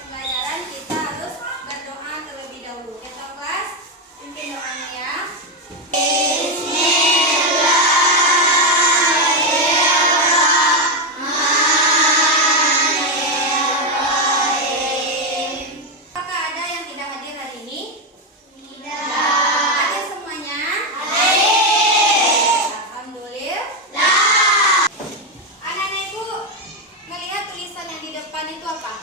pembelajaran kita harus berdoa terlebih dahulu. Kita kelas, pimpin doanya ya. Apakah ada yang tidak hadir hari ini? Tidak. Hadir semuanya? Hadir. Alhamdulillah. Anak-anak ibu melihat tulisan yang di depan itu apa?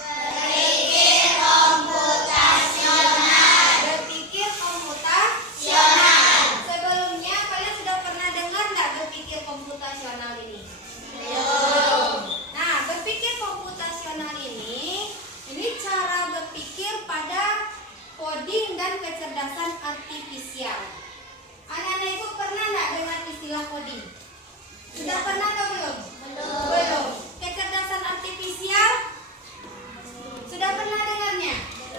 Berpikir komputasional. Berpikir komputasional. Sebelumnya kalian sudah pernah dengar nggak berpikir komputasional ini? Belum. Nah, berpikir komputasional ini cara berpikir pada coding dan kecerdasan artifisial. Anak-anak ibu pernah nggak dengar istilah coding? Sudah pernah atau belum? Belum. Kecerdasan artifisial? Sudah pernah dengarnya?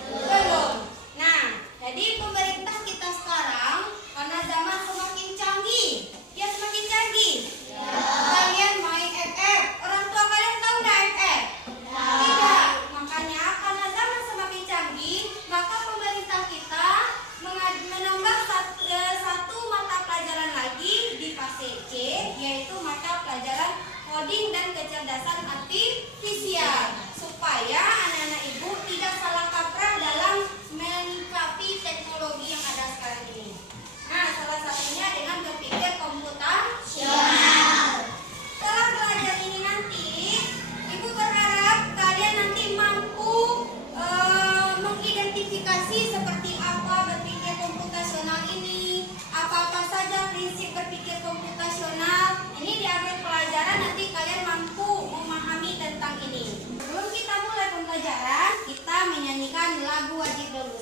Belum. Nah, jadi pemerintah kita sekarang karena zaman semakin canggih, ya semakin canggih. Kalian main FF. Orang tua kalian tahu nggak FF? Tidak. Makanya karena zaman semakin canggih, maka pemerintah kita menambah satu mata pelajaran lagi di fase C, yaitu mata pelajaran coding dan kecerdasan artifisial, supaya anak-anak ibu tidak salah kaprah dalam menyikapi teknologi yang ada sekarang ini. Nah, salah satunya dengan berpikir komputasional. Setelah belajar ini nanti, ibu berharap kalian nanti mampu mengidentifikasi seperti apa berpikir komputasional ini, apa-apa saja prinsip berpikir komputasional. Ini di akhir pelajaran nanti kalian mampu memahami tentang ini. Sebelum kita mulai pembelajaran, kita menyanyikan lagu wajib dulu.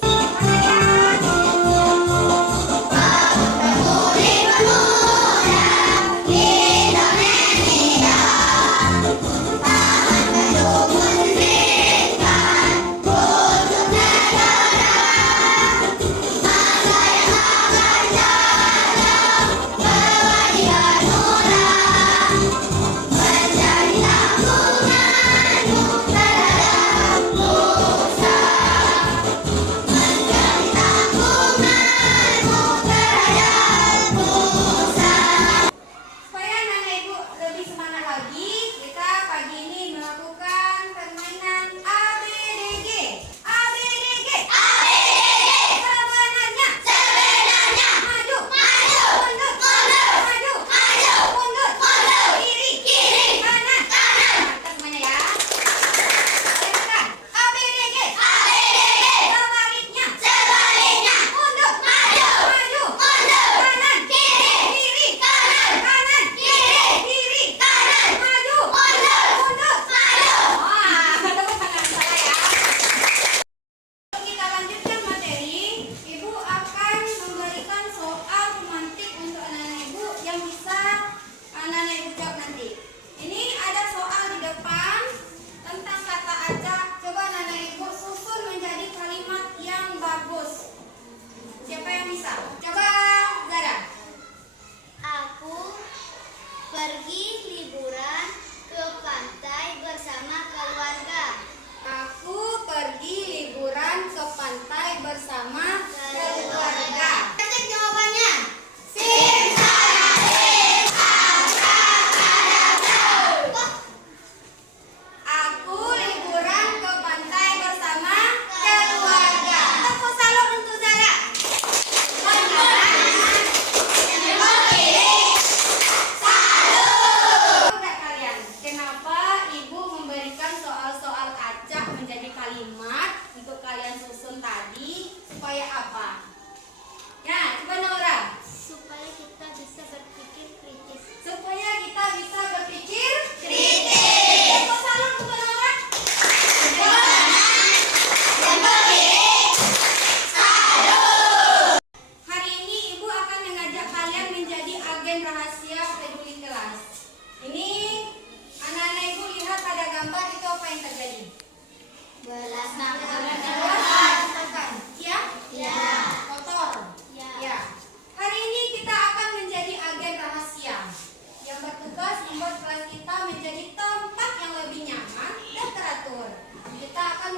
Membuat kelas kita menjadi tempat yang lebih nyaman dan teratur. Kita akan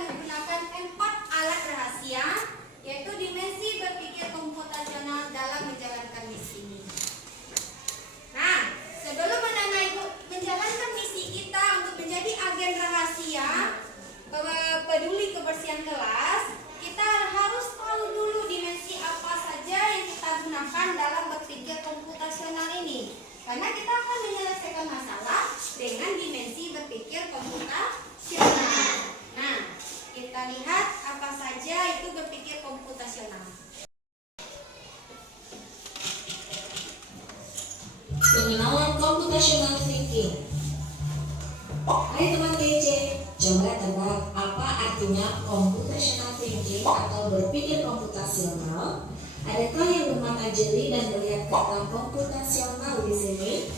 computational thinking. Hai teman TC, coba tebak apa artinya computational thinking atau berpikir komputasional? Adakah yang bermata jeli dan melihat kata komputasional di sini?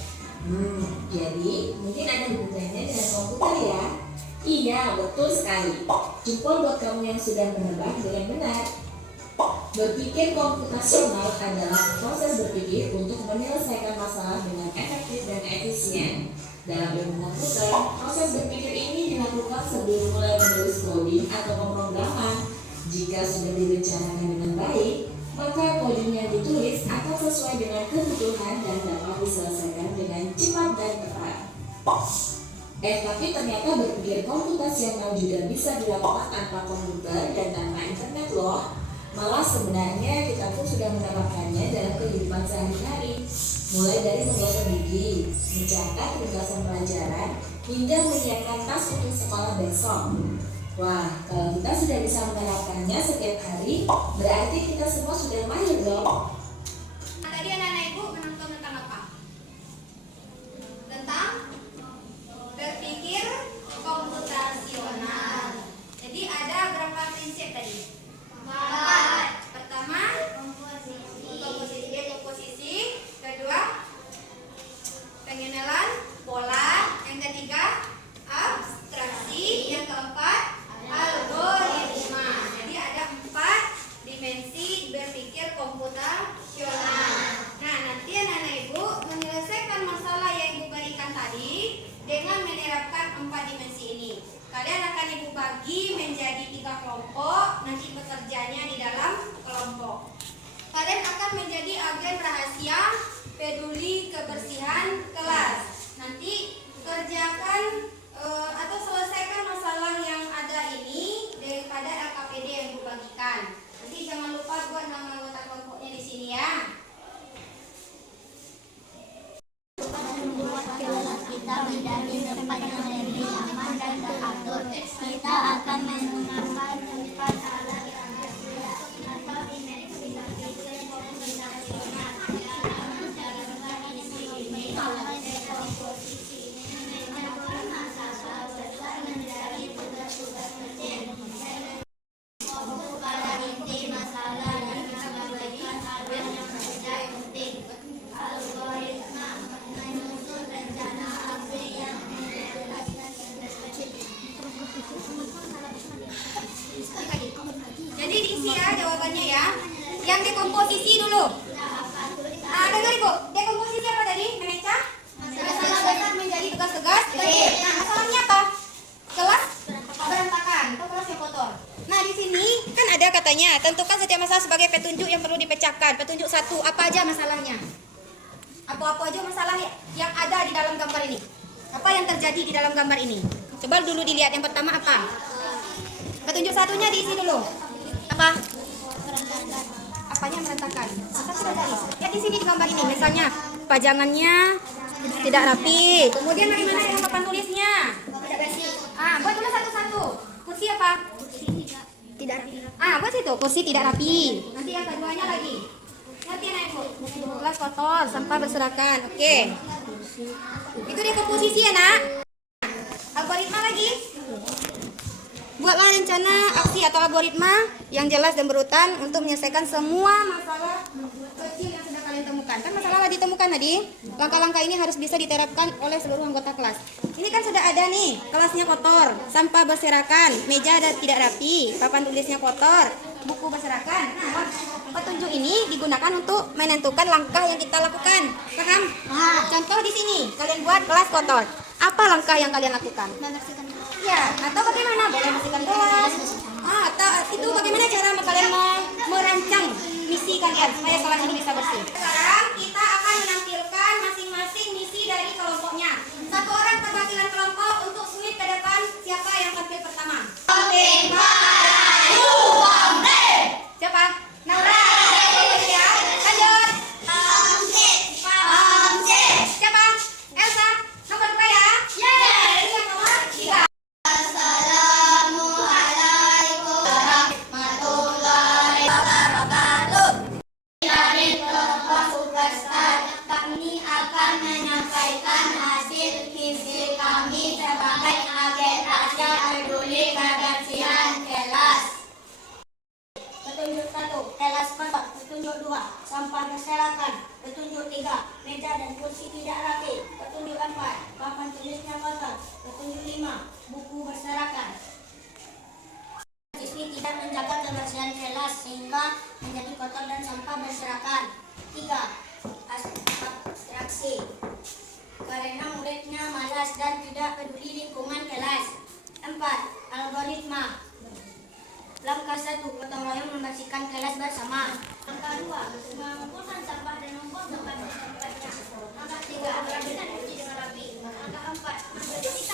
Jadi mungkin ada hubungannya dengan komputer ya? Iya, betul sekali. Jempol buat kamu yang sudah menebak dengan benar. Berpikir komputasional adalah proses berpikir untuk menyelesaikan masalah dengan efektif dan efisien. Dalam ilmu komputer, proses berpikir ini dilakukan sebelum mulai menulis coding atau pemrograman. Jika sudah direncanakan dengan baik, maka coding yang ditulis akan sesuai dengan kebutuhan dan dapat diselesaikan dengan cepat dan tepat. Tapi ternyata berpikir komputasional juga bisa dilakukan tanpa komputer dan tanpa internet loh. Malah sebenarnya kita pun sudah menerapkannya dalam kehidupan sehari-hari, mulai dari menggosok gigi, mencatat tugasan pelajaran, hingga menyiapkan tas untuk sekolah besok. Wah, kalau kita sudah bisa menerapkannya setiap hari, berarti kita semua sudah mahir dong. Tadi anak-anak ibu menonton tentang apa? Tentang berpikir komputasional. Jadi ada berapa prinsip tadi? 4. Pertama, komposisi. Kedua, pengenalan pola. Yang ketiga, abstraksi. Yang keempat, algoritma. Jadi ada 4 dimensi berpikir komputasional. Nah, nanti anak-anak ibu menyelesaikan masalah yang ibu berikan tadi dengan menerapkan 4 dimensi ini. Kalian akan ibu bagi menjadi 3 kelompok. Nanti bekerjanya di dalam kelompok. Kalian akan menjadi agen rahasia peduli kebersihan kelas. Nanti kerjakan atau selesaikan masalah yang ada ini daripada LKPD yang ibu bagikan. Nanti jangan lupa buat nama anggota kelompoknya di sini ya. Kita menjadi tempat yang lebih aman dan teratur. Kita akan menggunakan 4 alat atau dimensi berpikir komputasional. Menjalankan ini oleh komposisi, memecahkan masalah besar menjadi tugas-tugas kecil. Fokus pada inti masalah dan mengabaikan hal yang tidak penting. Algoritma menyusun rencana aksi yang menjelaskan Jadi diisi ya jawabannya ya. Yang dekomposisi dulu. Nah, dengar ibu, dekomposisi apa tadi? Memecah masalah besar menjadi tugas-tugas kecil. Nah, masalahnya apa? Kelas berantakan atau kelas yang kotor. Nah, di sini kan ada katanya tentukan setiap masalah sebagai petunjuk yang perlu dipecahkan. Petunjuk 1, apa aja masalahnya? Apa-apa aja masalah yang ada di dalam gambar ini. Apa yang terjadi di dalam gambar ini? Coba dulu dilihat yang pertama apa? Petunjuk 1-nya diisi dulu. Apa? Apanya berantakan? Lihat di sini di gambar ini, misalnya pajangannya tidak rapi. Kemudian bagaimana dengan papan tulisnya? Buat dulu satu-satu. Kursi apa? Tidak rapi. Buat situ kursi tidak rapi. Nanti yang keduanya lagi. Ngerti anak ibu? Kelas kotor, sampah berserakan. Oke. Itu dekomposisi ya nak. Algoritma lagi. Buatlah rencana aksi atau algoritma yang jelas dan berurutan untuk menyelesaikan semua masalah kecil yang sudah kalian temukan. Kan masalah ditemukan tadi. Langkah-langkah ini harus bisa diterapkan oleh seluruh anggota kelas. Ini kan sudah ada nih, kelasnya kotor, sampah berserakan, meja tidak rapi, papan tulisnya kotor, buku berserakan. Nah, petunjuk ini digunakan untuk menentukan langkah yang kita lakukan. Paham? Contoh di sini, kalian buat kelas kotor. Apa langkah yang kalian lakukan? membersihkan kelas. Ya, atau bagaimana? Boleh bersihkan kelas. Atau itu bagaimana cara kalian merancang misi kalian supaya kelas ini bisa bersih. Sekarang kita akan menampilkan masing-masing misi dari kelompoknya. Satu orang perwakilan kelompok untuk sweep ke depan. Siapa yang tampil pertama? Siapa? Naura. Ya. Lanjut. Siapa? Elsa. Nomor 2 ya. Ini yang nomor 3. Assalamualaikum warahmatullahi wabarakatuh. Dari kelompok 2, sampah berserakan. Petunjuk 3, meja dan kursi tidak rapi. Petunjuk 4, papan tulisnya kotor. Petunjuk 5, buku berserakan. Siswi tidak menjaga kebersihan kelas sehingga menjadi kotor dan sampah berserakan. 3, abstraksi. Karena muridnya malas dan tidak peduli lingkungan kelas. 4, algoritma. Langkah 1, gotong royong membersihkan kelas bersama. Langkah 2, mengumpulkan sampah dan membuang tempat di tempatnya. Langkah 3, merapikan kursi dengan rapi. Langkah 4, membersihkan